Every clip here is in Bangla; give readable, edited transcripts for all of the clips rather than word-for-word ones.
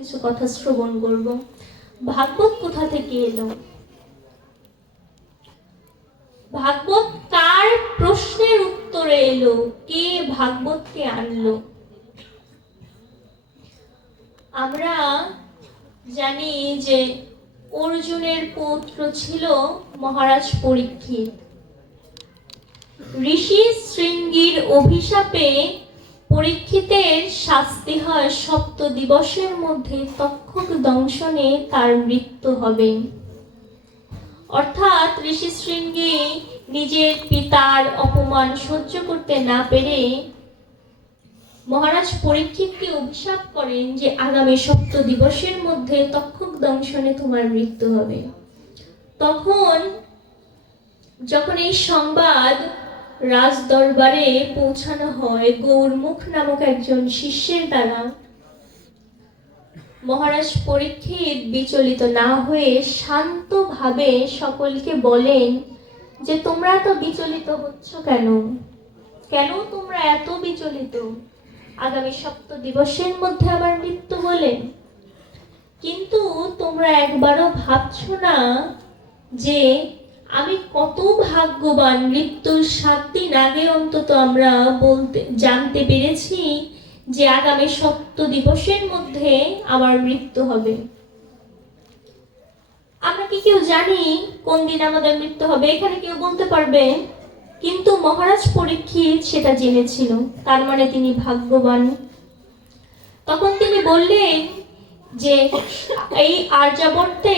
কিছু কথা শ্রবণ করব। ভাগবত কোথা থেকে এলো? ভাগবত কার প্রশ্নের উত্তরে এলো? কে ভাগবতকে আনলো? আমরা জানি যে অর্জুনের পুত্র ছিল মহারাজ পরীক্ষিত। ঋষি শৃঙ্গির অভিশাপে পরীক্ষিতের শাস্তি হয় 7 দিবসের মধ্যে তক্ষক দংশনে তার মৃত্যু হবে। অর্থাৎ ঋষি শৃঙ্গি নিজের পিতার অপমান সহ্য করতে না পেরে মহারাজ পরীক্ষিতকে অভিশাপ করেন যে আগামী 7 দিবসের মধ্যে তক্ষক দংশনে তোমার মৃত্যু হবে। তখন যখন এই সংবাদ রাজ দরবারে পৌঁছানো হয় গৌরমুখ নামক একজন শিষ্যের দ্বারা, মহারাজ পরীক্ষিত বিচলিত না হয়ে শান্তভাবে সকলকে বলেন যে তোমরা তো বিচলিত হচ্ছ কেন? কেন তোমরা এত বিচলিত? আগামী 7 দিবসের মধ্যে আমার মৃত্যু বলেন, কিন্তু তোমরা একবারও ভাবছো না যে আমি কত ভাগ্যবান। মৃত্যুর 7 দিন আগে অন্তত আমরা জানতে পেরেছি যে আগামী 7 দিবসের মধ্যে আমার মৃত্যু হবে। আমরা কি কেউ জানি কোন দিন আমাদের মৃত্যু হবে? এখানে কেউ বলতে পারবে? কিন্তু মহারাজ পরীক্ষিত সেটা জেনেছিল, তার মানে তিনি ভাগ্যবান। তখন তিনি বললেন যে এই আর্যাবর্তে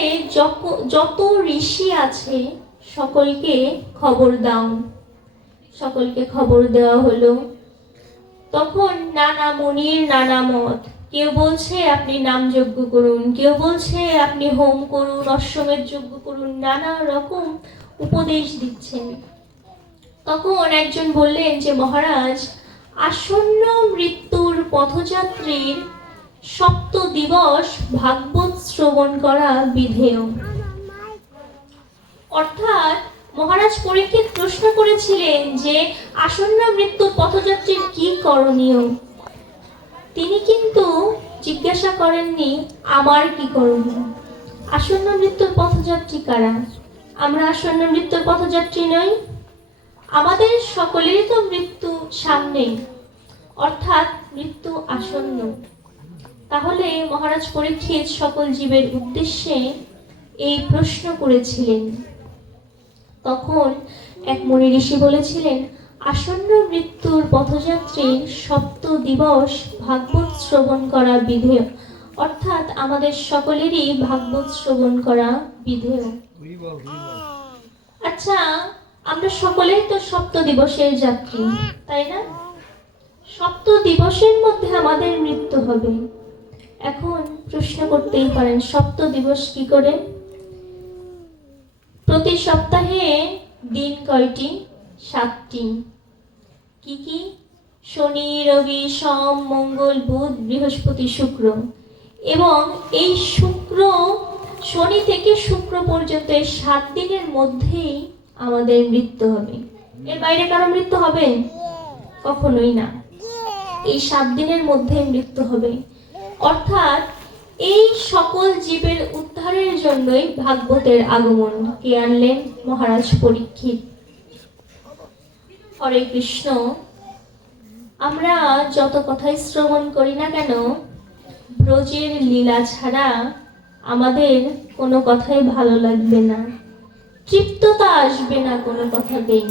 যত ঋষি আছে সকলকে খবর দাও। সকলকে খবর দেওয়া হলো। তখন নানা মুনির নানা মত। কেউ বলছে আপনি নাম যজ্ঞ করুন, কেউ বলছে আপনি হোম করুন, অশ্বমেধ যজ্ঞ করুন, নানা রকম উপদেশ দিচ্ছেন। তখন একজন বললেন যে মহারাজ, আসন্ন মৃত্যুর পথযাত্রীর 7 দিবস ভাগবত শ্রবণ করা বিধেয়। অর্থাৎ মহারাজ পরীক্ষিত প্রশ্ন করেছিলেন যে আসন্ন মৃত্যুর পথযাত্রীর কি করণীয়। তিনি কিন্তু জিজ্ঞাসা করেননি আমার কি করণীয়। আসন্ন মৃত্যুর পথযাত্রী কারা? আমরা আসন্ন মৃত্যুর পথযাত্রী নই? আমাদের সকলেরই তো মৃত্যু সামনে, অর্থাৎ মৃত্যু আসন্ন। তাহলে মহারাজ পরীক্ষিত সকল জীবের উদ্দেশ্যে এই প্রশ্ন করেছিলেন। তখন এক মুনি ঋষি বলেছিলেন, আসন্ন মৃত্যুর পথযাত্রীর 7 দিবস ভাগবত শ্রবণ করা বিধেয়। অর্থাৎ আমাদের সকলেরই ভাগবত শ্রবণ করা বিধেয়। আচ্ছা, আমরা সকলেই তো 7 দিবসের যাত্রী, তাই না? 7 দিবসের মধ্যে আমাদের মৃত্যু হবে। এখন প্রশ্ন করতেই পারেন 7 দিবস কি করে? প্রতি সপ্তাহে দিন কয়টি? 7টি। কি কি? শনি, রবি, সোম, মঙ্গল, বুধ, বৃহস্পতি, শুক্র। এবং এই শনি থেকে শুক্র পর্যন্ত এই 7 দিনের মধ্যেই আমাদের মৃত্যু হবে। এর বাইরে কারো মৃত্যু হবে? কখনোই না। এই 7 দিনের মধ্যে মৃত্যু হবে। অর্থাৎ এই সকল জীবের উদ্ধারের জন্যই ভাগবতের আগমন। কে আনলেন? মহারাজ পরীক্ষিত। হরে কৃষ্ণ। আমরা যত কথাই শ্রবণ করি না কেন, ব্রজের লীলা ছাড়া আমাদের কোনো কথাই ভালো লাগবে না, তৃপ্ততা আসবে না কোনো কথাতেই।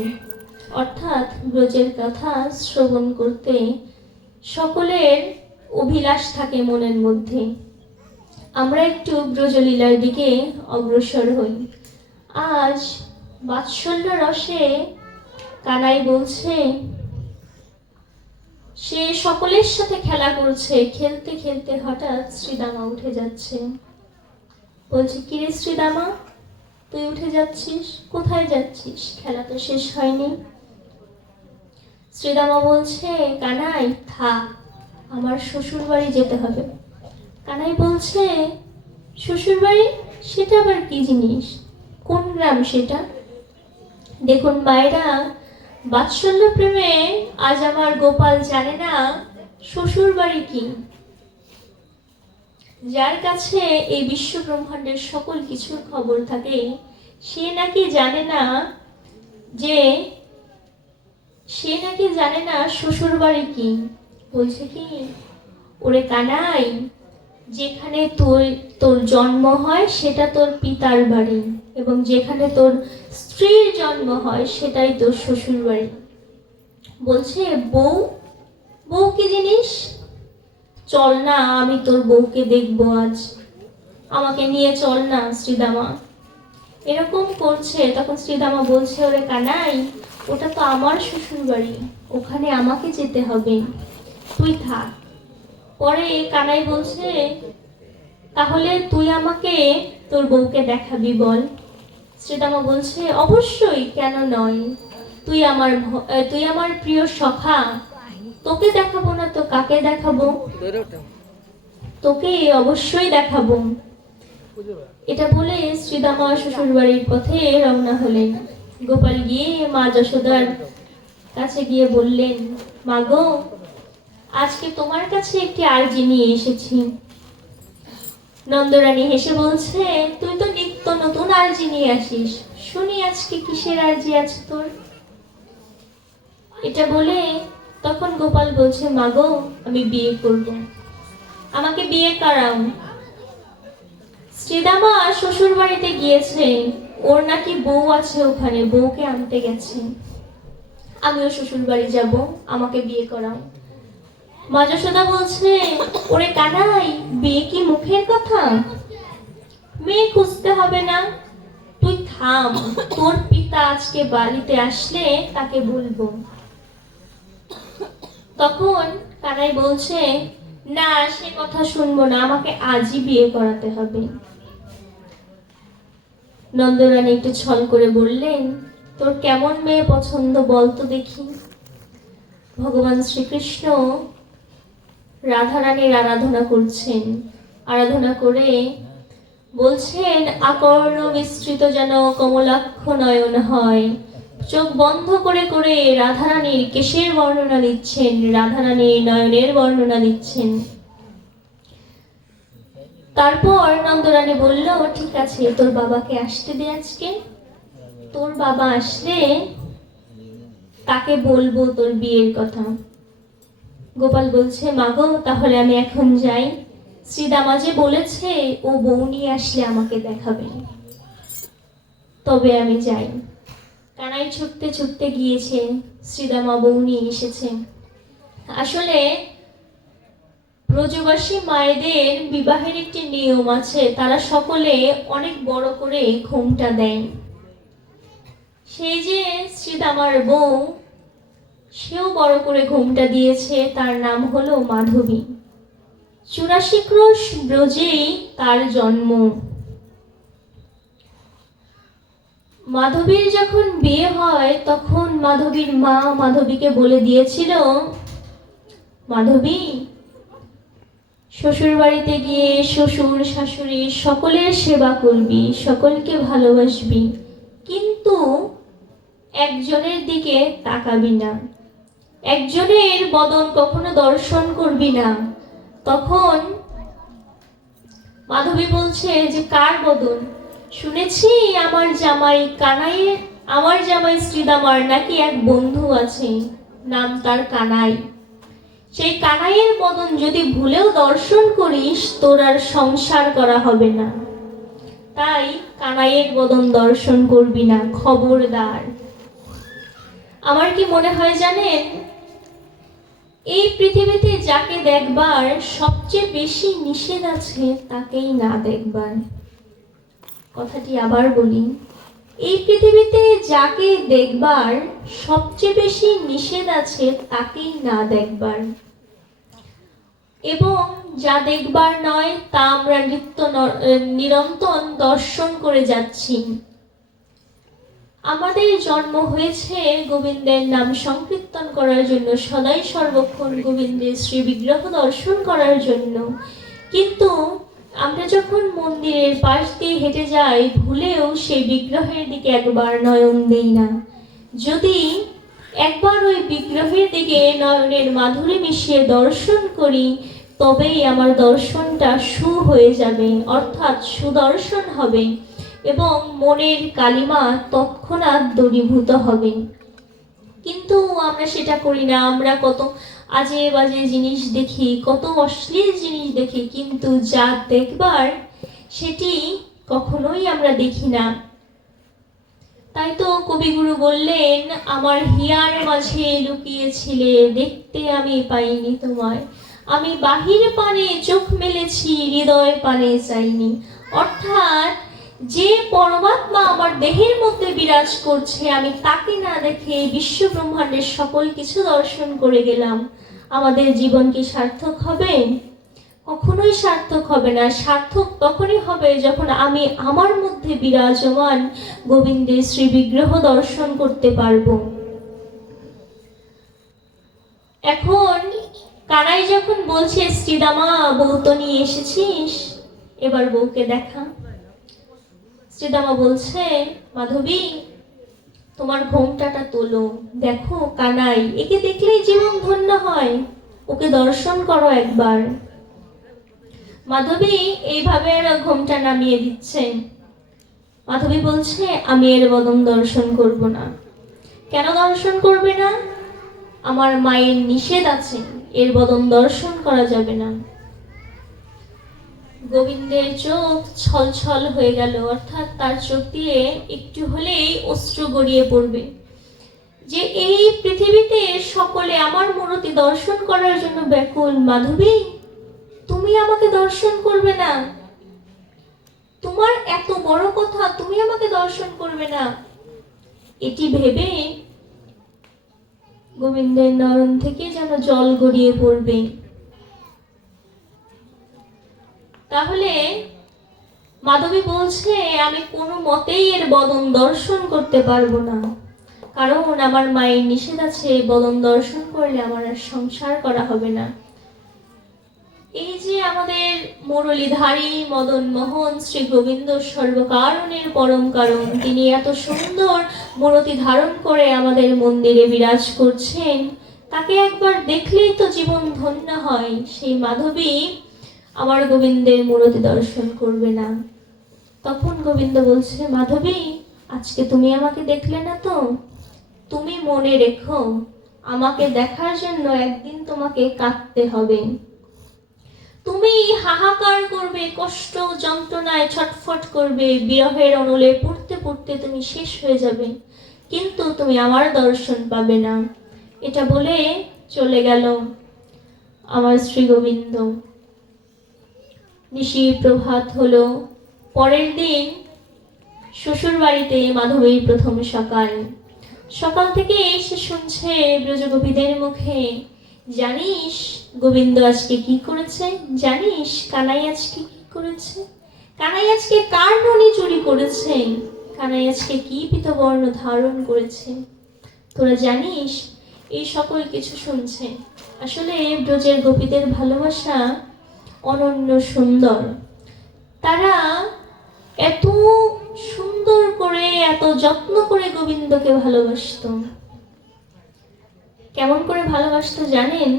অর্থাৎ ব্রজের কথা শ্রবণ করতে সকলের অভিলাষ থাকে মনের মধ্যে। আমরা একটু ব্রজলীলার দিকে অগ্রসর হই। আজ বাৎসল্য রসে কানাই বলছে সে সকলের সাথে খেলা করছে, খেলতে খেলতে হঠাৎ শ্রীদামা উঠে যাচ্ছে। বলছে, কিরে শ্রীদামা, তুই উঠে যাচ্ছিস? কোথায় যাচ্ছিস? খেলা তো শেষ হয়নি। শ্রীদামা বলছে, কানাই থাক, আমার শ্বশুর বাড়ি যেতে হবে। কানাই বলছে, শ্বশুর বাড়ি? সেটা আবার কি জিনিস? কোন গ্রাম সেটা? দেখুন মায়েরা, বাৎসল্য প্রেমে আজ আমার গোপাল জানে না শ্বশুর বাড়ি কি। যার কাছে এই বিশ্ব ব্রহ্মাণ্ডের সকল কিছুর খবর থাকে, সে নাকি জানে না যে শ্বশুর বাড়ি কি। বলছে কি, ওরে কানাই, যেখানে তোর জন্ম হয় সেটা তোর পিতার বাড়ি, এবং যেখানে তোর স্ত্রীর জন্ম হয় সেটাই তোর শ্বশুর বাড়ি। বলছে, বউ বউ কি জিনিস? চল না, আমি তোর বউকে দেখবো আজ, আমাকে নিয়ে চল না শ্রীদামা। এরকম করছে। তখন শ্রীদামা বলছে, ওরে কানাই, ওটা তো আমার শ্বশুর বাড়ি, ওখানে আমাকে যেতে হবে, তুই থাক। পরে কানাই বলছে, তাহলে তুই আমাকে তোর বউকে দেখাবি, বল। শ্রীদামা বলছে, অবশ্যই, কেন নয়, তুই আমার প্রিয় সখা, তোকে দেখাবো না তো কাকে দেখাবো? তোকে অবশ্যই দেখাবো। এটা বলে শ্রীদামা শ্বশুর বাড়ির পথে রওনা হলেন। গোপাল গিয়ে মা যশোদার কাছে গিয়ে বললেন, মা গো, আজকে তোমার কাছে একটি আর্জি নিয়ে এসেছি। নন্দরানী হেসে বলছে, তুই তো নিত্য নতুন আর্জি নিয়ে আসিস, শুনি আজকে কিসের আর্জি আছে তোর। এটা বলে তখন গোপাল বলছে, মা গো, আমি বিয়ে করব, আমাকে বিয়ে করাও। শ্রীদামা শ্বশুর বাড়িতে গিয়েছে, ওর নাকি বউ আছে ওখানে, বউকে আনতে গেছে। আমিও শ্বশুর বাড়ি যাব, আমাকে বিয়ে করাও। মা যশোদা বলছে, ওরে কানাই, বিয়ে কি মুখের কথা? মেয়ে খুঁজতে হবে না, তুই থাম, তোর পিতা আজকে বাড়িতে আসলে তাকে বলবো। তখন কানাই বলছে, না, সে কথা শুনবো না, আমাকে আজই বিয়ে করাতে হবে। নন্দরানী একটু ছল করে বললেন, তোর কেমন মেয়ে পছন্দ বলতো দেখি। ভগবান শ্রীকৃষ্ণ রাধারানীর আরাধনা করছেন, আরাধনা করে বলছেন, আকর্ণ বিস্তৃত যেন কমলাক্ষ নয়ন হয়। চোখ বন্ধ করে করে রাধারানীর কেশের বর্ণনা দিচ্ছেন, রাধারানীর নয়নের বর্ণনা দিচ্ছেন। তারপর নন্দরানী বলল, ঠিক আছে, তোর বাবাকে আসতে দে আজকে, তোর বাবা আসলে তাকে বলবো তোর বিয়ের কথা। গোপাল বলছে, মাগো, তাহলে আমি এখন যাই, শ্রীদামা যে বলেছে ও বউ নিয়ে আসলে আমাকে দেখাবে, তবে আমি যাই। কানাই ছুটতে ছুটতে গিয়েছে, শ্রীদামা বউ নিয়ে এসেছে। আসলে ব্রজবাসী মায়েদের বিবাহের একটি নিয়ম আছে, তারা সকলে অনেক বড় করে ঘোমটা দেয়। সেই যে শ্রীদামার বউ, সেও বড় করে ঘোমটা দিয়েছে, তার নাম হলো মাধবী। 84 ক্রোশ ব্রজেই তার জন্ম। মাধবীর যখন বিয়ে হয়, তখন মাধবীর মা মাধবীকে বলে দিয়েছিল, মাধবী, শ্বশুর বাড়িতে গিয়ে শ্বশুর শাশুড়ি সকলের সেবা করবি, সকলকে ভালোবাসবি, কিন্তু একজনের দিকে তাকাবি না, একজনের বদন কখনো দর্শন করবি না। তখন মাধবী বলছে যে, কার বদন? শুনেছি আমার জামাই শ্রীদামার নাকি এক বন্ধু আছে, নাম তার কানাই। সেই কানাইয়ের বদন যদি ভুলেও দর্শন করিস, তোর আর সংসার করা হবে না, তাই কানাইয়ের বদন দর্শন করবি না, খবরদার। আমার কি মনে হয় জানেন, এই পৃথিবীতে যাকে দেখবার সবচেয়ে বেশি নিষেধ আছে, তাকেই না দেখবার। কথাটি আবার বলি, এই পৃথিবীতে যাকে দেখবার সবচেয়ে বেশি নিষেধ আছে, তাকেই না দেখবার। এবং যা দেখবার নয়, তা আমরা নিরন্তর দর্শন করে যাচ্ছি। আমাদের জন্ম হয়েছে গোবিন্দের নাম সংকীর্তন করার জন্য, সদাই সর্বক্ষণ গোবিন্দের শ্রী বিগ্রহ দর্শন করার জন্য, কিন্তু আমরা যখন মন্দিরের পাশ দিয়ে হেঁটে যাই, ভুলেও সেই বিগ্রহের দিকে একবার নয়ন দেই না। যদি একবার ওই বিগ্রহের দিকে নয়নের মাধুরী মিশিয়ে দর্শন করি, তবেই আমার দর্শনটা হয়ে যাবে, অর্থাৎ সুদর্শন হবে এবং মনের কালিমা তৎক্ষণাৎ দূরীভূত হবে। কিন্তু আমরা সেটা করি না। আমরা কত আজে বাজে জিনিস দেখি, কত অশ্লীল জিনিস দেখি, কিন্তু যা দেখবার সেটি কখনোই আমরা দেখি না। তাই তো কবিগুরু বললেন, আমার হিয়ার মাঝে লুকিয়েছিলে, দেখতে আমি পাইনি তোমায়, আমি বাহির পানে চোখ মেলেছি, হৃদয় পানে চাইনি। অর্থাৎ যে পরমাত্মা আমার দেহের মধ্যে বিরাজ করছে, আমি তাকে না দেখে বিশ্ব ব্রহ্মাণ্ডের সকল কিছু দর্শন করে গেলাম। আমাদের জীবন কি সার্থক হবে? কখনোই সার্থক হবে না। সার্থক তখনই হবে যখন আমি আমার মধ্যে বিরাজমান গোবিন্দের শ্রী বিগ্রহ দর্শন করতে পারবো। এখন কানাই যখন বলছে, শ্রীদামা বউ তো নিয়ে এসেছিস, এবার বউকে দেখা। শ্রীদামা বলছে, মাধবী তোমার ঘোমটাটা তোলো, দেখো কানাই, একে দেখলেই জীবন ধন্য হয়, ওকে দর্শন করো একবার। মাধবী এইভাবে ঘোমটা নামিয়ে দিচ্ছে। মাধবী বলছে, আমি এর বদন দর্শন করব না। কেন দর্শন করবে না? আমার মায়ের নিষেধ আছে, এর বদন দর্শন করা যাবে না। গোবিন্দের চোখ ছলছল হয়ে গেল, অর্থাৎ তার চোখ দিয়ে একটু হলেই অশ্রু গড়িয়ে পড়বে, যে এই পৃথিবীতে সকলে আমার মূর্তি দর্শন করার জন্য ব্যাকুল, মাধবী তুমি আমাকে দর্শন করবে না? তোমার এত বড় কথা, তুমি আমাকে দর্শন করবে না? এটি ভেবে গোবিন্দের নয়ন থেকে যেন জল গড়িয়ে পড়বে। তাহলে মাধবী বলছে, আমি কোনো মতেই এর বদন দর্শন করতে পারবো না, কারণ আমার মায়ের নিষেধ আছে, বদন দর্শন করলে আমার আর সংসার করা হবে না। এই যে আমাদের মুরলীধারী মদন মোহন শ্রী গোবিন্দ সর্বকারণের পরম কারণ, তিনি এত সুন্দর মূর্তি ধারণ করে আমাদের মন্দিরে বিরাজ করছেন, তাকে একবার দেখলেই তো জীবন ধন্য হয়। সেই মাধবী আমার গোবিন্দের মূর্তি দর্শন করবে না। তখন গোবিন্দ বলছে, মাধবী আজকে তুমি আমাকে দেখলে না তো, তুমি মনে রেখো আমাকে দেখার জন্য একদিন তোমাকে কাঁদতে হবে। তুমি হাহাকার করবে, কষ্ট যন্ত্রণায় ছটফট করবে, বিরহের অনলে পড়তে পড়তে তুমি শেষ হয়ে যাবে, কিন্তু তুমি আমার দর্শন পাবে না। এটা বলে চলে গেল আমার শ্রী গোবিন্দ। নিশি প্রভাত হলো। পরের দিন শ্বশুর বাড়িতে মাধবীর প্রথম সকাল। সকাল থেকে এসে শুনছে ব্রজগোপীদের মুখে, জানিস গোবিন্দ আজকে কি করেছে? জানিস কানাই আজকে কি করেছে? কানাই আজকে কার ননি চুরি করেছে? কানাই আজকে কি পীতবর্ণ ধারণ করেছে? তোরা জানিস? এই সকল কিছু শুনছে। আসলে ব্রজের গোপীদের ভালোবাসা অনন্য সুন্দর। তারা এত সুন্দর করে, এত যত্ন করে গোবিন্দকে ভালোবাসত। কেমন করে ভালোবাসতো জানেন?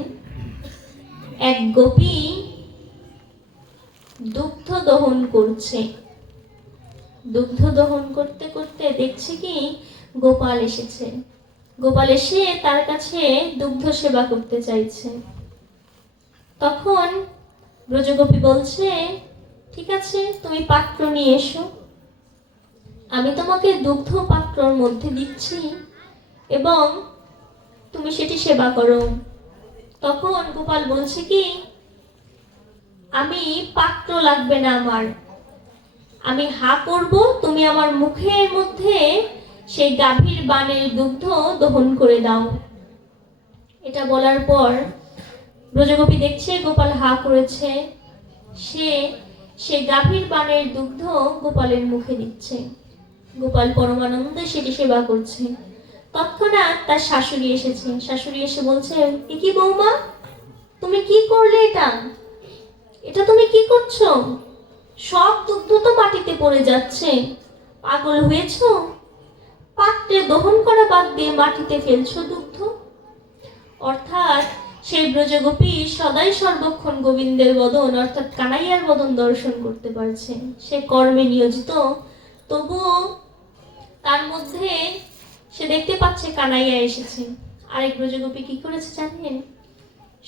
এক গোপী দুগ্ধ দহন করছে। দুগ্ধ দহন করতে করতে দেখছে কি গোপাল এসেছে। গোপাল এসে তার কাছে দুগ্ধ সেবা করতে চাইছে। তখন ব্রজগোপী বলছে, ঠিক আছে তুমি পাত্র নিয়ে এসো, আমি তোমাকে দুগ্ধ পাত্রর মধ্যে দিচ্ছি এবং তুমি সেটি সেবা করো। তখন গোপাল বলছে কি, আমি পাত্র লাগবে না, আমি হা করব, তুমি আমার মুখের মধ্যে সেই গাভীর বানের দুগ্ধ দহন করে দাও। এটা বলার পর ব্রজগোপী দেখছে গোপাল হা করেছে, সে গাভীর বানের দুগ্ধ গোপালের মুখে দিচ্ছে। গোপাল পরমানন্দে সেটি সেবা করছে। তৎক্ষণাৎ তার শাশুড়ি এসেছে। শাশুড়ি এসে বলছে, এ কি বৌমা, তুমি কি করলে? এটা তুমি কি করছো? সব দুগ্ধ তো মাটিতে পড়ে যাচ্ছে, পাগল হয়েছো? পাত্রে দহন করা বাদ দিয়ে মাটিতে ফেলছো দুগ্ধ। অর্থাৎ সেই ব্রজগোপী সদাই সর্বক্ষণ গোবিন্দের বদন অর্থাৎ কানাইয়ার বদন দর্শন করতে পারছে। সে কর্মে নিয়োজিত, তবুও তার মধ্যে সে দেখতে পাচ্ছে কানাইয়া এসেছে। আরেক ব্রজগোপী কি করেছে জানেন?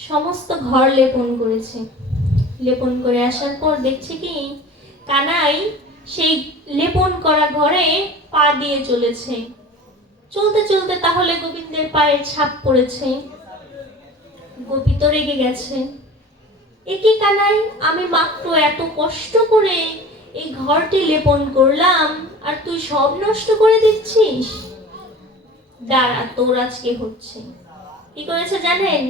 সমস্ত ঘর লেপন করেছে। লেপন করে আসার পর দেখছে কি কানাই সেই লেপন করা ঘরে পা দিয়ে চলেছে। চলতে চলতে তাহলে গোবিন্দের পায়ের ছাপ পড়েছে। গোপী তো রেগে গেছে। একি কানাই, আমি মাত্র এত কষ্ট করে এই ঘরটি লেপন করলাম আর তুই সব নষ্ট করে দিচ্ছিস। দাঁড়া, তোর আজকে হচ্ছে। কি করেছে জানেন?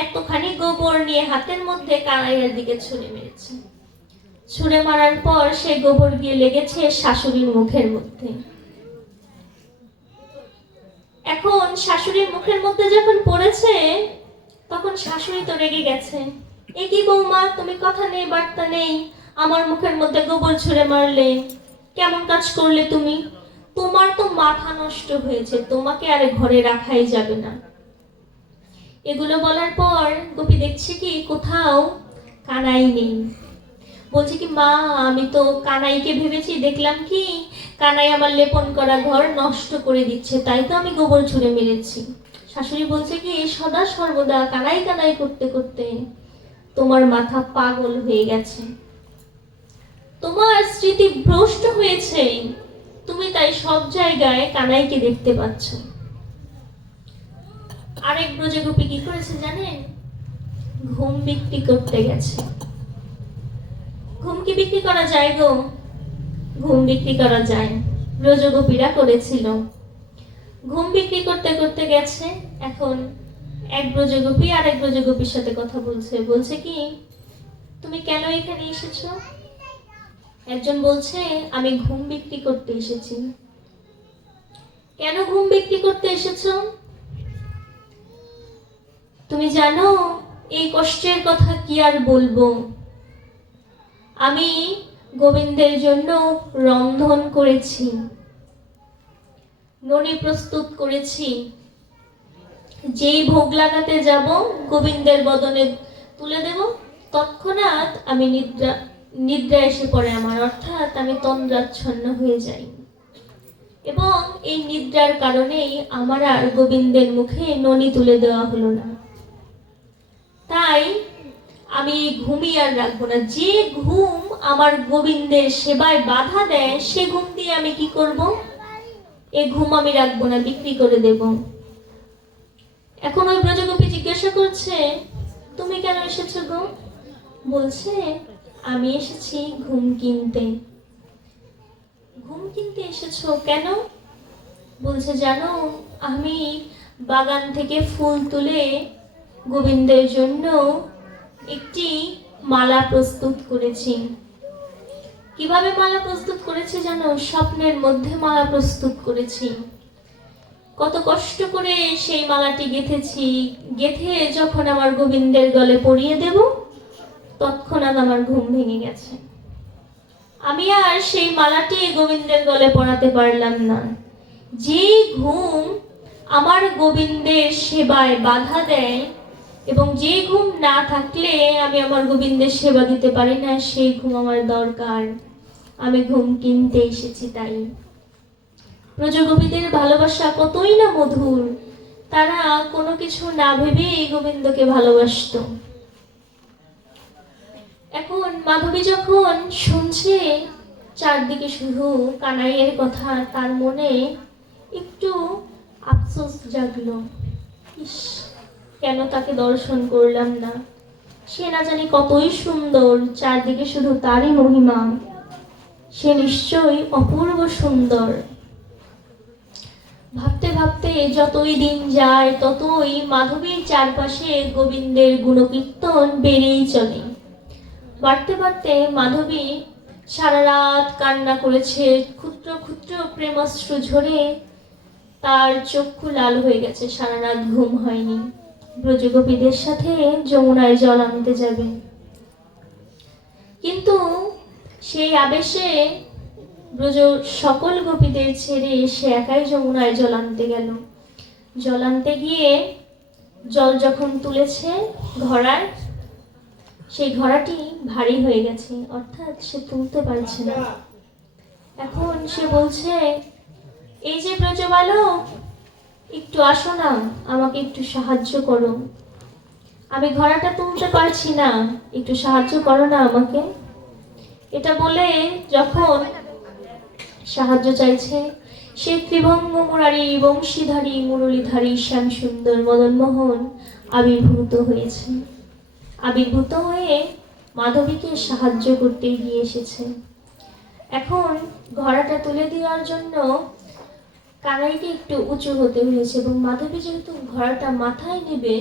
এতখানি গোবর নিয়ে হাতের মধ্যে কানাইয়ের দিকে ছুঁড়ে মেরেছে। ছুঁড়ে মারার পর সেই গোবর গিয়ে লেগেছে শাশুড়ির মুখের মধ্যে। এখন শাশুড়ির মুখের মধ্যে যখন পড়েছে, তখন শাশুড়ি তো রেগে গেছে। এ কি বৌমা, তুমি কথা নেই বার্তা নেই, আমার মুখের মধ্যে গোবর ছুঁড়ে মারলে, কেমন কাজ করলে তুমি? তোমার তো মাথা নষ্ট হয়েছে, তোমাকে আর ঘরে রাখাই যাবে না। এগুলো বলার পর গোপী দেখছে কি কোথাও কানাই নেই। বলছে কি মা, আমি তো কানাইকে ভেবেছি, দেখলাম কি কানাই আমার লেপন করা ঘর নষ্ট করে দিচ্ছে, তাই তো আমি গোবর ছুঁড়ে মেরেছি। শাশুড়ি বলছে কি সদা সর্বদা কানাই কানাই করতে করতে তোমার মাথা পাগল হয়ে গেছে, তোমার স্মৃতি ভ্রষ্ট হয়েছে, তুমি তাই সব জায়গায় কানাইকে দেখতে পাচ্ছ। আরেক ব্রজগোপী কি করেছে জানেন? ঘুম বিক্রি করতে গেছে। ঘুম কি বিক্রি করা যায় গো? ঘুম বিক্রি করা যায়, ব্রজগোপীরা করেছিল। ঘুম বিক্রি করতে করতে গেছে। এখন এক ব্রজগোপী আরেক ব্রজগোপীর সাথে কথা বলছে। বলছে কি তুমি কেন এখানে এসেছো? একজন বলছে আমি ঘুম বিক্রি করতে এসেছি। কেন ঘুম বিক্রি করতে এসেছো? তুমি জানো এই কষ্টের কথা কি আর বলবো। আমি গোবিন্দের জন্য রন্ধন করেছি, ননি প্রস্তুত করেছি। যেই ভোগ লাগাতে যাব গোবিন্দের বদনে তুলে দেব, তৎক্ষণাৎ আমি নিদ্রা এসে পড়ে আমার, অর্থাৎ আমি তন্দ্রাচ্ছন্ন হয়ে যাই। এবং এই নিদ্রার কারণেই আমার আর গোবিন্দের মুখে ননি তুলে দেওয়া হলো না। তাই আমি ঘুমিয়ে আর রাখবো না। যে ঘুম আমার গোবিন্দের সেবায় বাধা দেয়, সে ঘুম দিয়ে আমি কি করব? এই ঘুম আমি রাখবো না, বিক্রি করে দেব। এখন ওই ব্রজগোপী জিজ্ঞাসা করছে তুমি কেন এসেছো গো? বলছে আমি এসেছি ঘুম কিনতে। ঘুম কিনতে এসেছো কেন? বলছে জানো, আমি বাগান থেকে ফুল তুলে গোবিন্দের জন্য একটি মালা প্রস্তুত করেছি। কিভাবে মালা প্রস্তুত করেছি জানো? স্বপ্নের মধ্যে মালা প্রস্তুত করেছি। কত কষ্ট করে সেই মালাটি গেঁথেছি। গেঁথে যখন আমার গোবিন্দের গলে পরিয়ে দেব, তৎক্ষণাৎ আমার ঘুম ভেঙে গেছে। আমি আর সেই মালাটি গোবিন্দের গলে পরাতে পারলাম না। যে ঘুম আমার গোবিন্দের সেবায় বাধা দেয় এবং যে ঘুম না থাকলে আমি আমার গোবিন্দের সেবা দিতে পারি না, সেই ঘুম আমার দরকার। আমি ঘুম কিনতে এসেছি। তাই ব্রজগোপীদের ভালোবাসা কতই না মধুর। তারা কোনো কিছু না ভেবে এই গোবিন্দকে ভালোবাসত। এখন মাধবী যখন শুনছে চারদিকে শুধু কানাইয়ের কথা, তার মনে একটু আফসোস জাগলো। ইস, কেন তাকে দর্শন করলাম না? সে না জানি কতই সুন্দর, চারদিকে শুধু তারই মহিমা। সে নিশ্চয়ই অপূর্ব সুন্দর। ভাবতে ভাবতে যতই দিন যায়, ততই মাধবীর চারপাশে গোবিন্দের গুণকীর্তন বেড়েই চলে। বাড়তে বাড়তে মাধবী সারা রাত কান্না করেছে। ক্ষুদ্র ক্ষুদ্র প্রেমাশ্রু ঝরে তার চক্ষু লাল হয়ে গেছে। সারা রাত ঘুম হয়নি। ব্রজগোপীদের সাথে যমুনায় জল আনতে যাবে, কিন্তু সেই আবেশে ব্রজ সকল গোপীদের ছেড়ে সে একাই যমুনায় জল আনতে গেল। জল আনতে গিয়ে জল যখন তুলেছে ঘড়ার, সেই ঘড়াটি ভারী হয়ে গেছে, অর্থাৎ সে তুলতে পারছে না। এখন সে বলছে, এই যে ব্রজবালক, একটু আসো না, আমাকে একটু সাহায্য করো, আমি ঘোড়াটা তুলতে পারছি না, একটু সাহায্য করো না আমাকে। এটা বলে যখন সাহায্য চাইছে, সে ত্রিভঙ্গ মুরারি বংশীধারী মুরলীধারী শ্যাম সুন্দর মদনমোহন আবির্ভূত হয়েছে। আবির্ভূত হয়ে মাধবীকে সাহায্য করতে গিয়ে এসেছে। এখন ঘোড়াটা তুলে দেওয়ার জন্য কানাইকে একটু উঁচু হতে হয়েছে, এবং মাধবী যেহেতু ঘোড়াটা মাথায় নেবে,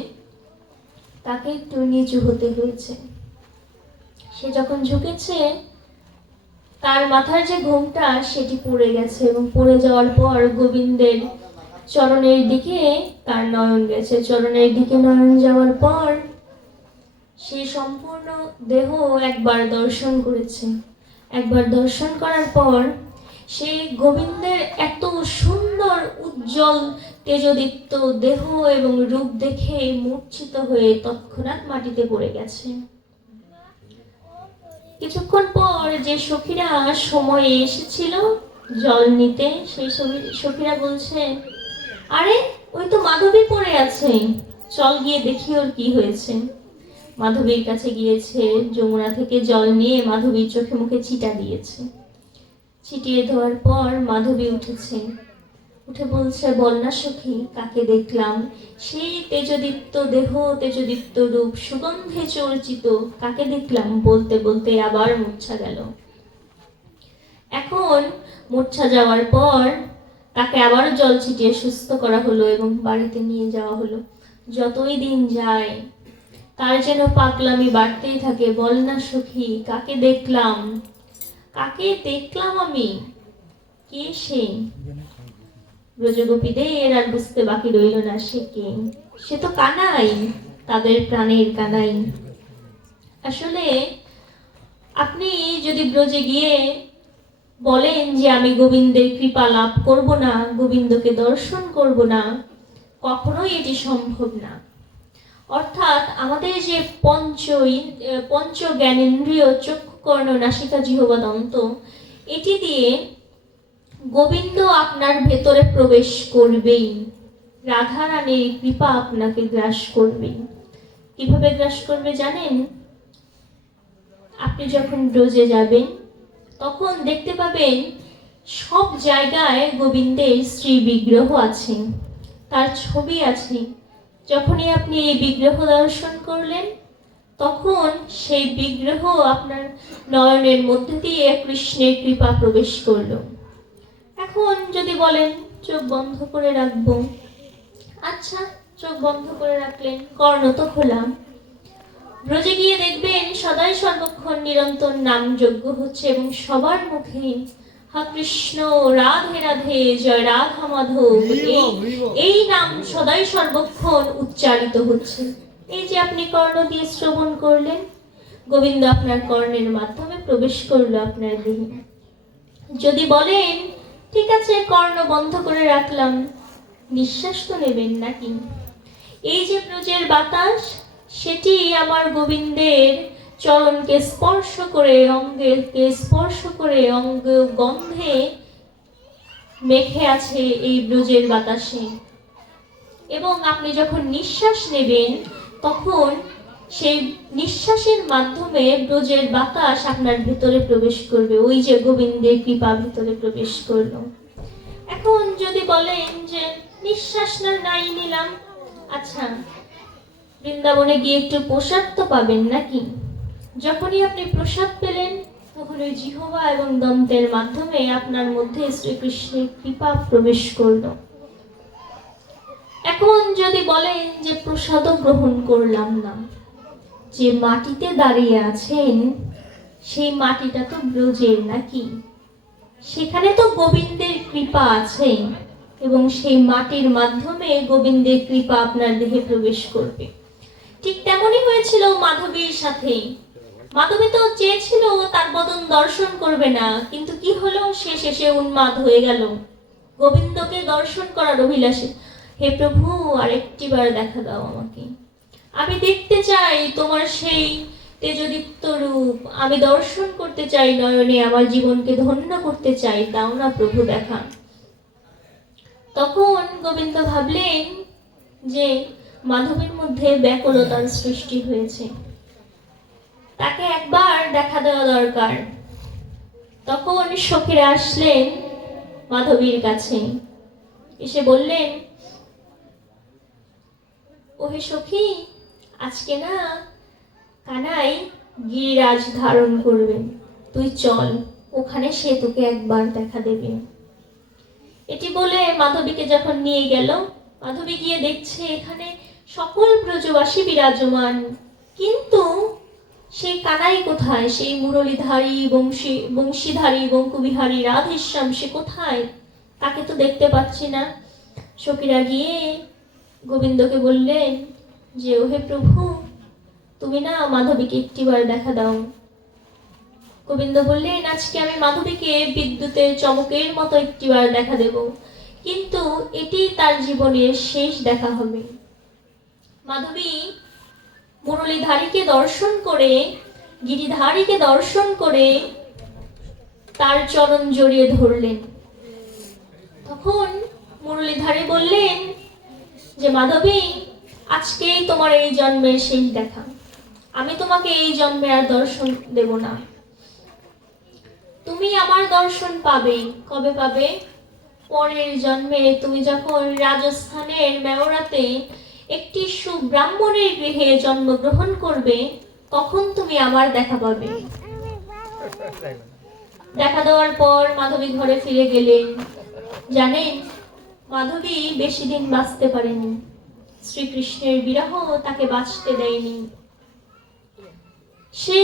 তাকে একটু নিচু হতে হয়েছে। সে যখন ঝুঁকেছে, তার মাথার যে ঘোমটা সেটি পড়ে গেছে, এবং পড়ে যাওয়ার পর গোবিন্দের চরণের দিকে তার নয়ন গেছে। চরণের দিকে নয়ন যাওয়ার পর সে সম্পূর্ণ দেহ একবার দর্শন করেছে। একবার দর্শন করার পর সে গোবিন্দের এত সুন্দর উজ্জ্বল তেজদীপ্ত দেহ এবং রূপ দেখে মূর্ছিত হয়ে তৎক্ষণাৎ মাটিতে পড়ে গেছে। কিছুক্ষণ পর যে সখীরা সময়ে এসেছিল জল নিতে, সেই সখীরা বলছে, আরে ওই তো মাধবী পড়ে আছে, চল গিয়ে দেখি ওর কি হয়েছে। মাধবীর কাছে গিয়েছে, যমুনা থেকে জল নিয়ে মাধবীর চোখে মুখে ছিটা দিয়েছে। ছিটিয়ে দেওয়ার পর মাধবী উঠেছে, উঠে বলছে, বল না সখী, কাকে দেখলাম? সেই তেজদীপ্ত দেহ, তেজদীপ্ত রূপ, সুগন্ধে চর্চিত, কাকে দেখলাম? বলতে বলতে আবার মূর্ছা গেল। এখন মূর্ছা যাওয়ার পর তাকে আবার জল ছিটিয়ে সুস্থ করা হলো এবং বাড়িতে নিয়ে যাওয়া হলো। যতই দিন যায় তার যেন পাগলামি বাড়তেই থাকে। বল না সখী, কাকে দেখলাম? কাকে দেখলাম আমি? কে সে? ব্রজগোপীদের আর বুঝতে বাকি রইল না সে কে। সে তো কানাই, তাদের প্রাণের কানাই। আসলে আপনি যদি ব্রজে গিয়ে বলেন যে আমি গোবিন্দের কৃপা লাভ করব না, গোবিন্দকে দর্শন করব না, কখনোই এটি সম্ভব না। অর্থাৎ আমাদের যে পঞ্চ জ্ঞানেন্দ্রিয়, চক্ষু, কর্ণ, নাসিকা, জিহ্বা, দন্ত, এটি দিয়ে গোবিন্দ আপনার ভেতরে প্রবেশ করবেই। রাধা রানীর কৃপা আপনাকে গ্রাস করবে। কিভাবে গ্রাস করবে জানেন? আপনি যখন ব্রজে যাবেন তখন দেখতে পাবেন সব জায়গায় গোবিন্দের শ্রী বিগ্রহ আছে, তার ছবি আছে। যখনই আপনি এই বিগ্রহ দর্শন করলেন, তখন সেই বিগ্রহ আপনার নয়নের মধ্যে দিয়ে কৃষ্ণের কৃপা প্রবেশ করলো। এখন যদি বলেন চোখ বন্ধ করে রাখবো, আচ্ছা চোখ বন্ধ করে রাখলেন, কর্ণ তো খোলা। ব্রজে গিয়ে দেখবেন সদাই সর্বক্ষণ নিরন্তর নাম যজ্ঞ হচ্ছে, এবং সবার মুখে হা কৃষ্ণ, রাধে রাধে, জয় রাধা মাধব, এই নাম সদাই সর্বক্ষণ উচ্চারিত হচ্ছে। এই যে আপনি কর্ণ দিয়ে শ্রবণ করলেন, গোবিন্দ আপনার কর্ণের মাধ্যমে প্রবেশ করলো আপনার দেহে। যদি বলেন ঠিক আছে কর্ণ বন্ধ করে রাখলাম, নিঃশ্বাস তো নেবেন নাকি? এই যে ব্রজের বাতাস, সেটি আমার গোবিন্দের চরণকে স্পর্শ করে, অঙ্গকে স্পর্শ করে, অঙ্গ গন্ধে মেখে আছে এই ব্রজের বাতাসে। এবং আপনি যখন নিঃশ্বাস নেবেন, তখন সেই নিঃশ্বাসের মাধ্যমে ব্রজের বাতাস আপনার ভেতরে প্রবেশ করবে। ওই যে গোবিন্দের কৃপা ভেতরে প্রবেশ করলো। এখন যদি বলেন যে নিঃশ্বাস নাই নিলাম, আচ্ছা বৃন্দাবনে গিয়ে একটু প্রসাদ তো পাবেন নাকি? যখনই আপনি প্রসাদ পেলেন, তখন ওই জিহ্বা এবং দন্তের মাধ্যমে আপনার মধ্যে শ্রীকৃষ্ণের কৃপা প্রবেশ করলো। এখন যদি বলেন যে প্রসাদও গ্রহণ করলাম না, যে মাটিতে দাঁড়িয়ে আছেন সেই মাটিটা তো ব্রজের নাকি? সেখানে তো গোবিন্দের কৃপা আছে, এবং সেই মাটির মাধ্যমে গোবিন্দের কৃপা আপনার দেহে প্রবেশ করবে। ঠিক তেমনই হয়েছিল মাধবীর সাথে। মাধবী তো চেয়েছিল তার বদন দর্শন করবে না, কিন্তু কি হলো, সে শেষে উন্মাদ হয়ে গেল গোবিন্দকে দর্শন করার অভিলাষে। হে প্রভু, আরেকটিবার দেখা দাও আমাকে। আমি দেখতে চাই তোমার সেই তেজদীপ্ত রূপ, আমি দর্শন করতে চাই নয়নে, আমার জীবনকে ধন্য করতে চাই, দাও না প্রভু দেখা। তখন গোবিন্দ ভাবলেন যে মাধবীর মধ্যে ব্যাকুলতার সৃষ্টি হয়েছে, তাকে একবার দেখা দেওয়া দরকার। তখন সখীরা আসলেন মাধবীর কাছে, এসে বললেন, ওহে সখী, আজকে না কানাই গিরিরাজ ধারণ করবেন, তুই চল, ওখানে সে তোকে একবার দেখা দেবে। এটি বলে মাধবীকে যখন নিয়ে গেল, মাধবী গিয়ে দেখছে এখানে সকল ব্রজবাসী বিরাজমান, কিন্তু সেই কানাই কোথায়? সেই মুরলীধারী বংশীধারী বঙ্কুবিহারী রাধেশ্যাম সে কোথায়? তাকে তো দেখতে পাচ্ছি না। সখীরা গিয়ে গোবিন্দকে বললেন যে, ওহে প্রভু, তুমি না মাধবীকে একটিবার দেখা দাও। গোবিন্দ বললেন, আজকে আমি মাধবীকে বিদ্যুতের চমকের মতো একটিবার দেখা দেব, কিন্তু এটি তার জীবনের শেষ দেখা হবে। মাধবী মুরলীধারীকে দর্শন করে, গিরিধারীকে দর্শন করে তার চরণ জড়িয়ে ধরলেন। তখন মুরলীধারী বললেন যে, মাধবী, আজকেই তোমার এই জন্মের শেষ দেখা, আমি তোমাকে এই জন্মে আর দর্শন দেব না। তুমি আমার দর্শন পাবে, কবে পাবে? পরের জন্মে তুমি যখন রাজস্থানের মেওরাতে একটি সুব্রাহ্মণের গৃহে জন্মগ্রহণ করবে, তখন তুমি আমার দেখা পাবে। দেখা দেওয়ার পর মাধবী ঘরে ফিরে গেলেন। জানেন, মাধবী বেশি দিন বাঁচতে পারেনি, শ্রীকৃষ্ণের বিরহ তাকে বাঁচতে দেয়নি। সে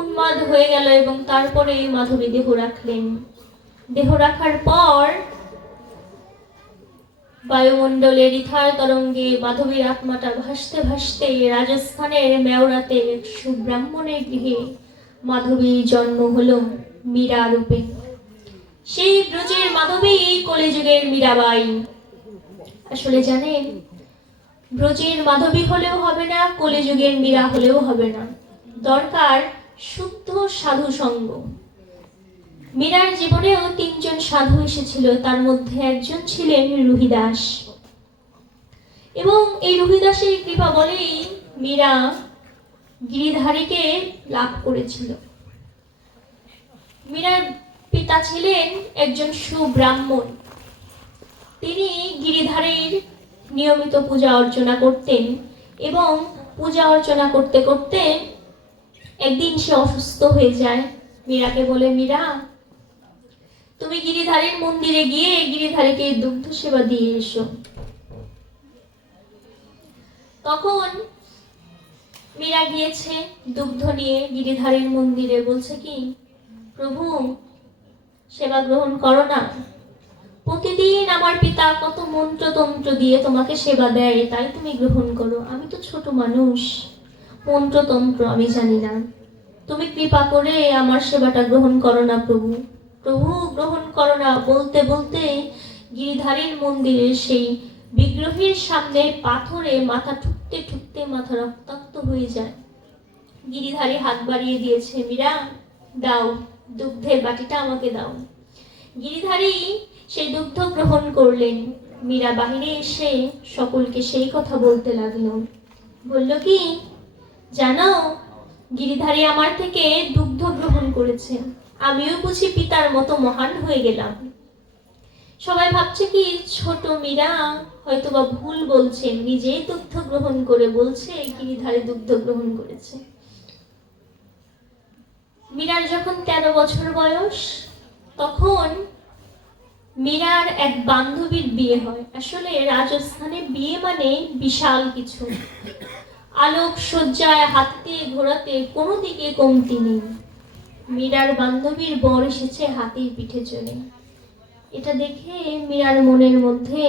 উন্মাদ হয়ে গেল এবং তারপরে মাধবী দেহ রাখলেন। দেহ রাখার পর বায়ুমণ্ডলের ইথার তরঙ্গে মাধবীর আত্মাটা ভাসতে ভাসতে রাজস্থানের মেওরাতে সুব্রাহ্মণের গৃহে মাধবীর জন্ম হলো মীরা রূপে। সেই ব্রজের মাধবী কলিযুগের মীরাবাই। আসলে জানেন, ব্রজের মাধবী হলেও হবে না, কলিযুগের মীরা হলেও হবে না, দরকার শুদ্ধ সাধু সঙ্গ। মীরার জীবনেও তিনজন সাধু এসেছিল, তার মধ্যে একজন ছিলেন রুহিদাস, এবং এই রুহিদাসের কৃপা বলেই মীরা গিরিধারীকে লাভ করেছিল। মীরার পিতা ছিলেন একজন সুব্রাহ্মণ, তিনি গিরিধারীর নিয়মিত পূজা অর্চনা করতেন, এবং পূজা অর্চনা করতে করতে একদিন সে অসুস্থ হয়ে যায়। মীরাকে বলে, মীরা, তুমি গিরিধারীর মন্দিরে গিয়ে গিরিধারীকে দুগ্ধ সেবা দিয়ে এসো। তখন মীরা গিয়েছে দুগ্ধ নিয়ে গিরিধারীর মন্দিরে, বলছে কি, প্রভু, সেবা গ্রহণ করো না, প্রতিদিন আমার পিতা কত মন্ত্রতন্ত্র দিয়ে তোমাকে সেবা দেয়, তাই তুমি গ্রহণ করো, আমি তো ছোট মানুষ, মন্ত্রতন্ত্র আমি জানি না, তুমি কৃপা করে আমার সেবাটা গ্রহণ করো না প্রভু, প্রভু গ্রহণ করো না। বলতে বলতে গিরিধারীর মন্দিরের সেই বিগ্রহের সামনে পাথরে মাথা ঠুকতে ঠুকতে মাথা রক্তাক্ত হয়ে যায়। গিরিধারী হাত বাড়িয়ে দিয়েছে, মীরা, দাও, দুগ্ধের বাটিটা আমাকে দাও। গিরিধারী সেই দুগ্ধ গ্রহণ করলেন। মীরা বাহিরে এসে সকলকে সেই কথা বলতে লাগলো। বলল কি, জানো, গিরিধারী আমার থেকে দুগ্ধ গ্রহণ করেছে, আমিও বুঝি পিতার মতো মহান হয়ে গেলাম। সবাই ভাবছে কি, ছোট মীরা হয়তোবা ভুল বলছেন, নিজেই দুগ্ধ গ্রহণ করে বলছে গিরিধারী দুগ্ধ গ্রহণ করেছে। মীরার যখন 13 বছর বয়স, তখন মীরার এক বান্ধবীর বিয়ে হয়। আসলে রাজস্থানে বিয়ে মানে বিশাল কিছু, আলোক সজ্জায় হাতে ঘোরাতে কোনো দিকে কমতি নেই। মীরার বান্ধবীর বর এসেছে হাতির পিঠে চড়ে। এটা দেখে মীরার মনের মধ্যে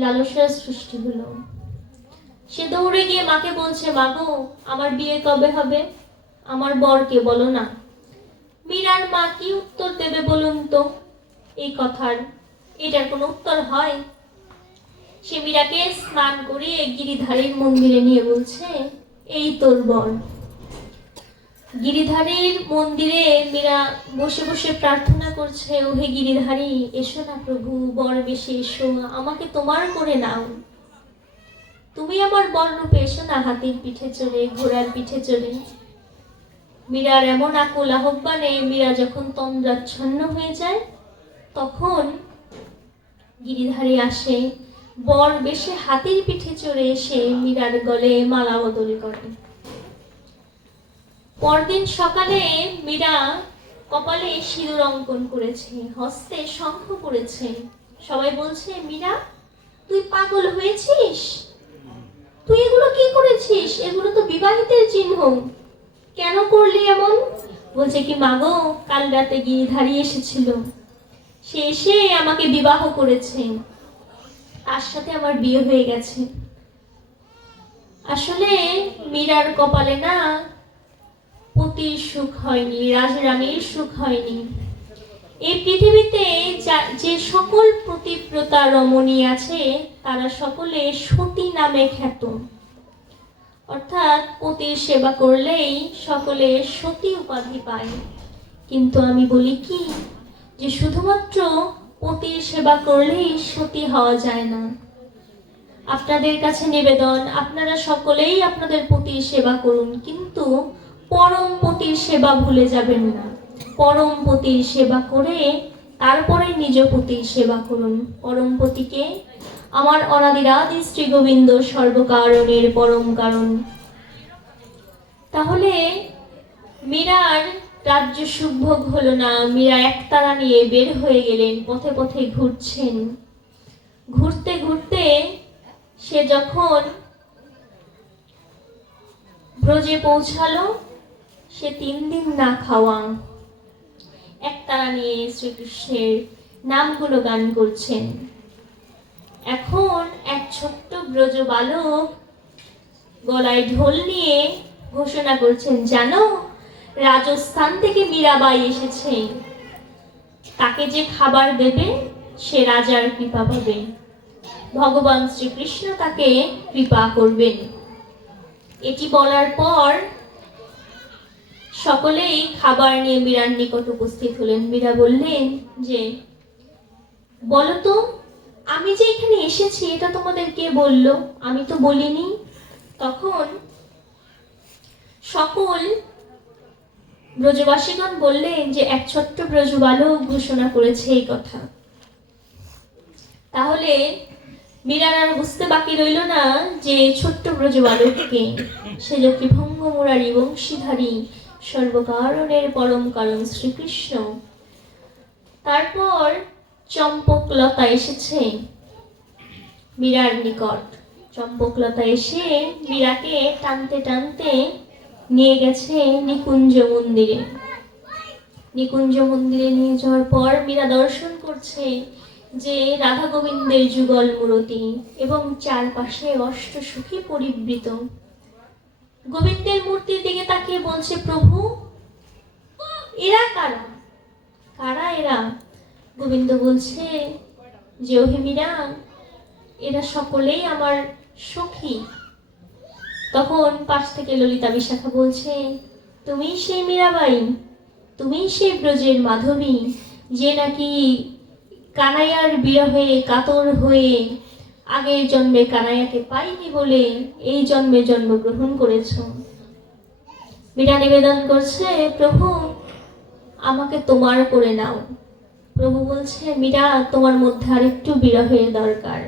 লালসার সৃষ্টি হলো। সে দৌড়ে গিয়ে মাকে বলছে, মা গো, আমার বিয়ে কবে হবে? আমার বরকে বলো না। মীরার মা কি উত্তর দেবে বলুন তো এই কথার? এটার কোনো উত্তর হয়? সে মীরাকে স্নান করিয়ে গিরিধারীর মন্দিরে নিয়ে বলছে, এই তোর বর। গিরিধারীর মন্দিরে মীরা বসে বসে প্রার্থনা করছে, ওহে গিরিধারী, এসো না প্রভু, বর বেশে এসো, আমাকে তোমার করে নাও। তুমি আমার বর রূপে এসো না, হাতির পিঠে চড়ে, ঘোড়ার পিঠে চড়ে। মীরার এমন আকুল আহ্বানে মীরা যখন তন্দ্রাচ্ছন্ন হয়ে যায়, তখন গিরিধারী আসে, বর বেশে হাতির পিঠে চড়ে এসে মীরার গলে মালা বদল করে। পরদিন সকালে মীরা কপালে সিঁদুর অঙ্কন করেছে, হস্তে শঙ্খ পড়েছে। সবাই বলছে, মীরা তুই পাগল হয়েছিস? তুই এগুলো কি করেছিস? এগুলো তো বিবাহিতের চিহ্ন, কেন করলি এমন? বলছে কি, মাগো, কাল রাতে গিরিধারী এসেছিল, সে এসে আমাকে বিবাহ করেছে, তার সাথে আমার বিয়ে হয়ে গেছে। আসলে মীরার কপালে না পতির সুখ হয়নি, রাজরানীর সুখ হয়নি। এই পৃথিবীতে যে সকল পতিব্রতা রমণী আছে, তারা সকলে সতী নামে খ্যাত। অর্থাৎ পতির সেবা করলেই সকলে সতী উপাধি পায়। কিন্তু আমি বলি কি, যে শুধুমাত্র পতির সেবা করলেই সতী হওয়া যায় না। আপনাদের কাছে নিবেদন, আপনারা সকলেই আপনাদের পতির সেবা করুন, কিন্তু পরম পতির সেবা ভুলে যাবেন না। পরম পতির সেবা করে তারপরে নিজ পতির সেবা করুন। পরম পতিকে আমার অনাদিরাদি শ্রী গোবিন্দ সর্বকারণের পরম কারণ। তাহলে মীরার রাজ্য সুখভোগ হলো না। মীরা একতারা নিয়ে বের হয়ে গেলেন, পথে পথে ঘুরছেন। ঘুরতে ঘুরতে সে যখন ব্রজে পৌঁছালো, সে 3 দিন না খাওয়া একতারা নিয়ে শ্রীকৃষ্ণের নামগুলো গান করছেন। এখন এক ছোট্ট ব্রজ বালক গলায় ঢোল নিয়ে ঘোষণা করছেন, জানো, রাজস্থান থেকে মীরাবাই এসেছে, তাকে যে খাবার দেবে সে রাজার কৃপা পাবে, ভগবান শ্রীকৃষ্ণ তাকে কৃপা করবেন। এটি বলার পর সকলেই খাবার নিয়ে মীরার নিকট উপস্থিত হলেন। মীরা বললেন যে, বলো তো, আমি যে এখানে এসেছি এটা তোমাদের কে বলল? আমি তো বলিনি। তখন সকল ব্রজবাসীগণ বললেন যে, এক ছোট্ট ব্রজ বালক ঘোষণা করেছে এই কথা। তাহলে মীরার আর বুঝতে বাকি রইল না যে ছোট্ট ব্রজ বালককে, সে যখন ভঙ্গ মুরারি বংশীধারী সর্বকারণের পরম কারণ শ্রীকৃষ্ণ। তারপর চম্পকলতা এসেছে মীরার নিকট। চম্পকলতা এসে মীরাকে টানতে টানতে নিয়ে গেছে নিকুঞ্জ মন্দিরে। নিকুঞ্জ মন্দিরে নিয়ে যাওয়ার পর মীরা দর্শন করছে যে রাধা গোবিন্দের যুগল মূরতি এবং চারপাশে অষ্টসখী পরিবৃত। গোবিন্দের মূর্তির দিকে তাকিয়ে বলছে, প্রভু, এরা কারা? কারা এরা? গোবিন্দ বলছে যে, ওহে মীরা, এরা সকলেই আমার সখী। তখন পাশ থেকে ললিতা বিশাখা বলছে, তুমি সেই মীরাবাই, তুমি সেই ব্রজের মাধবী, যে নাকি কানাইয়ার বিরহে কাতর হয়ে আগের জন্মে কানাইয়াকে পাইনি বলে এই জন্মে জন্মগ্রহণ করেছ। মীরা নিবেদন করছে, প্রভু, আমাকে তোমার করে নাও। প্রভু বলছে, মীরা, তোমার মধ্যে আরেকটু বিরহের দরকার,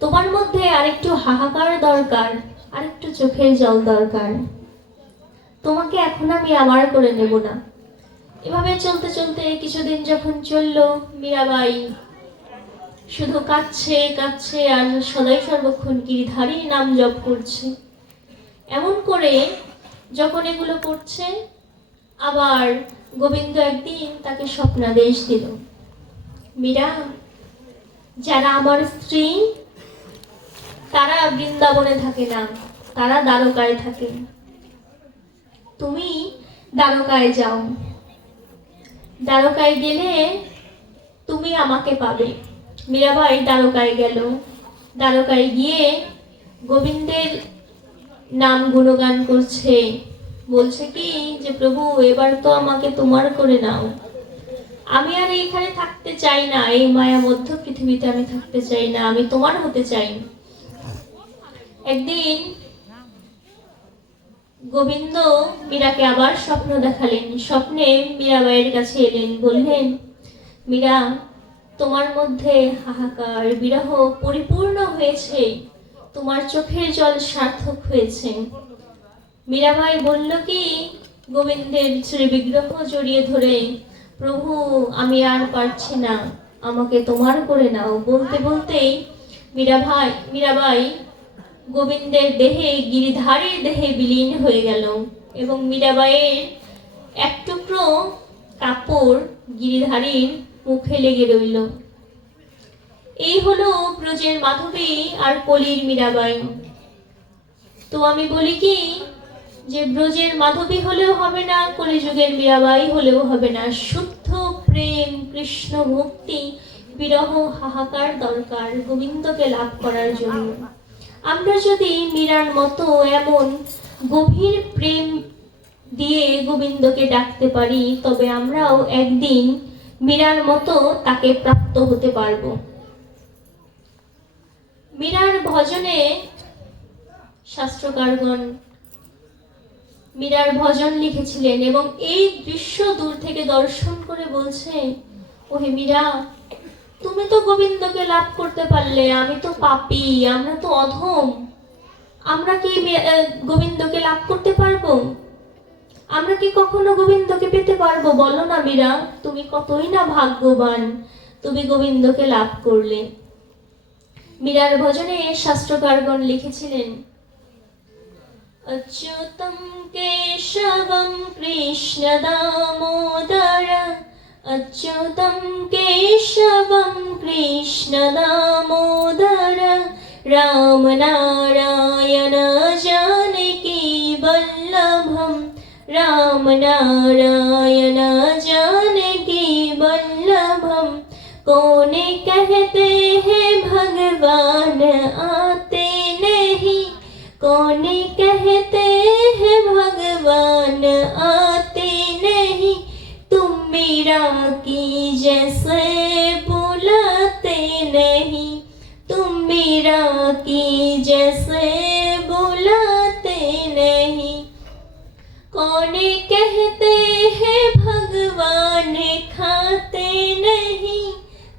তোমার মধ্যে আরেকটু হাহাকার দরকার, আরেকটু চোখের জল দরকার। তোমাকে এখন আমি আমার করে নেব না। এভাবে চলতে চলতে কিছুদিন যখন চললো, মীরাবাই শুধু কাঁদছে কাঁদছে আর সদাই সর্বক্ষণ গিরিধারীর নাম জপ করছে। এমন করে যখন এগুলো করছে, আবার গোবিন্দ একদিন তাকে স্বপ্নাদেশ দিল, মীরা, যারা আমার স্ত্রী তারা বৃন্দাবনে থাকে না, তারা দ্বারকায় থাকে। তুমি দ্বারকায় যাও, দ্বারকায় গেলে তুমি আমাকে পাবে। মীরাবাই দ্বারকায় গেল। দ্বারকায় গিয়ে গোবিন্দের নাম গুণগান করছে, বলছে কি যে প্রভু এবার তো আমাকে তোমার করে নাও, আমি আর এইখানে থাকতে চাই না, এই মায়াবদ্ধ পৃথিবীতে আমি থাকতে চাই না, আমি তোমার হতে চাই। একদিন গোবিন্দ মীরাকে আবার স্বপ্ন দেখালেন। স্বপ্নে মীরাবাইয়ের কাছে এলেন, বললেন মীরা, তোমার মধ্যে হাহাকার বিরহ পরিপূর্ণ হয়েছে, তোমার চোখের জল সার্থক হয়েছে। মীরাবাই বলল কি গোবিন্দের শ্রী বিগ্রহ জড়িয়ে ধরে, প্রভু আমি আর পারছি না, আমাকে তোমার করে নাও। বলতে বলতেই মীরাবাই গোবিন্দের দেহে, গিরিধারীর দেহে বিলীন হয়ে গেল এবং মীরাবাইয়ের এক টুকরো কাপড় গিরিধারীর মুখে লেগে রইল। এই হলো ব্রজের মাধবী আর কলির মীরাবাই। তো আমি বলি কি যে ব্রজের মাধবী হলেও হবে না, কলিযুগের মীরাবাই হলেও হবে না, শুদ্ধ প্রেম, কৃষ্ণ ভক্তি, বিরহ হাহাকার দরকার গোবিন্দকে লাভ করার জন্য। আমরা যদি মীরার মতো এমন গভীর প্রেম দিয়ে গোবিন্দকে ডাকতে পারি, তবে আমরাও একদিন মীরার মতো তাকে প্রাপ্ত হতে পারব। মীরার ভজনে শাস্ত্রকারগণ মীরার ভজন লিখেছিলেন এবং এই দৃশ্য দূর থেকে দর্শন করে বলছে, ওহে মীরা, তুমি তো গোবিন্দকে লাভ করতে পারলে, আমি তো পাপী, আমরা তো অধম, আমরা কি গোবিন্দকে লাভ করতে পারবো? আমরা কি কখনো গোবিন্দকে পেতে পারবো? বলো না মীরা, তুমি কতই না ভাগ্যবান, তুমি গোবিন্দকে লাভ করলে। মীরার ভজনে শাস্ত্রকারগণ লিখেছিলেন, अच्युतं केशवं कृष्ण दामोदर, अच्युतं केशवं कृष्ण दामोदर, राम नारायण जानकी वल्लभं, राम नारायण जानकी वल्लभं। कौन कहते हैं भगवान आते नहीं, कौन कहते हैं भगवान आते नहीं, तुम मीरा की जैसे बुलाते नहीं, तुम मीरा की जैसे बुलाते नहीं। कौन कहते हैं भगवान खाते नहीं,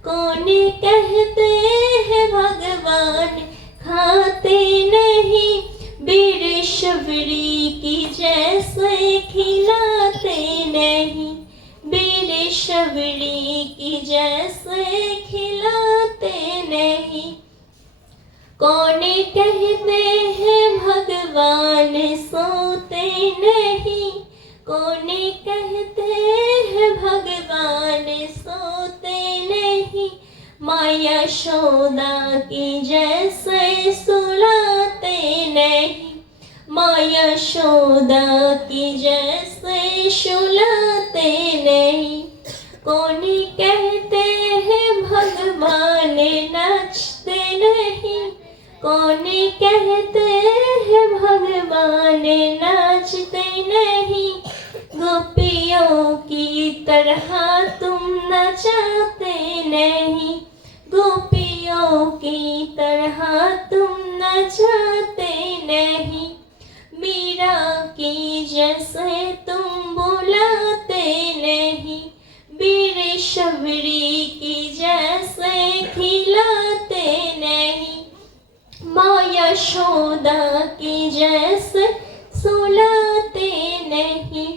कौन कहते हैं भगवान खाते नहीं, बीर शबरी की जैसे खिलाते नहीं, बीर शबरी की जैसे खिलाते नहीं। कौन कहते हैं भगवान सोते नहीं, कौन कहते हैं भगवान सोते नहीं, माया यशोदा की जैसे सुलाते नहीं, माया यशोदा की जैसे सुलाते नहीं। कौन कहते हैं भगवान नाचते नहीं, कौन कहते हैं भगवान नाचते नहीं, गोपियों की तरह तुम नचाते नहीं, गोपियों की तरह तुम नचाते नहीं, मीरा की जैसे तुम बुलाते नहीं, बीर शबरी की जैसे खिलाते नहीं, माँ यशोदा की जैसे सुलाते नहीं।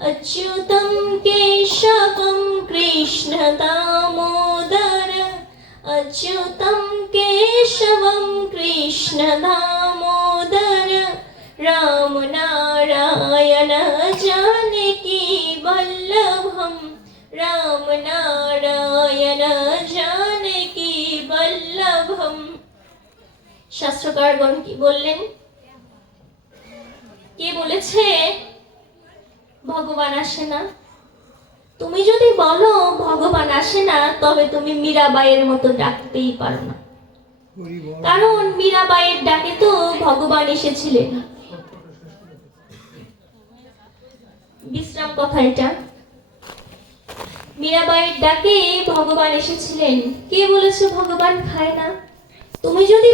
अच्युतं केशवं कृष्ण दामोदर, अच्युतं केशवं कृष्ण दामोदर, राम नारायण जानकी वल्लभं, राम नारायण जानकी वल्लभं। শাস্ত্রকারগণ কি বললেন? কে বলেছে ভগবান আসে না? তুমি যদি বলো ভগবান আসে না, তবে তুমি মীরাবাইয়ের মতো ডাকতেই পারো না। কারণ মীরাবাইয়ের ডাকে তো ভগবান এসেছিলেন। বিশ্রাম কথা এটা। মীরাবাইয়ের ডাকে ভগবান এসেছিলেন। কে বলেছে ভগবান খায় না? তুমি যদি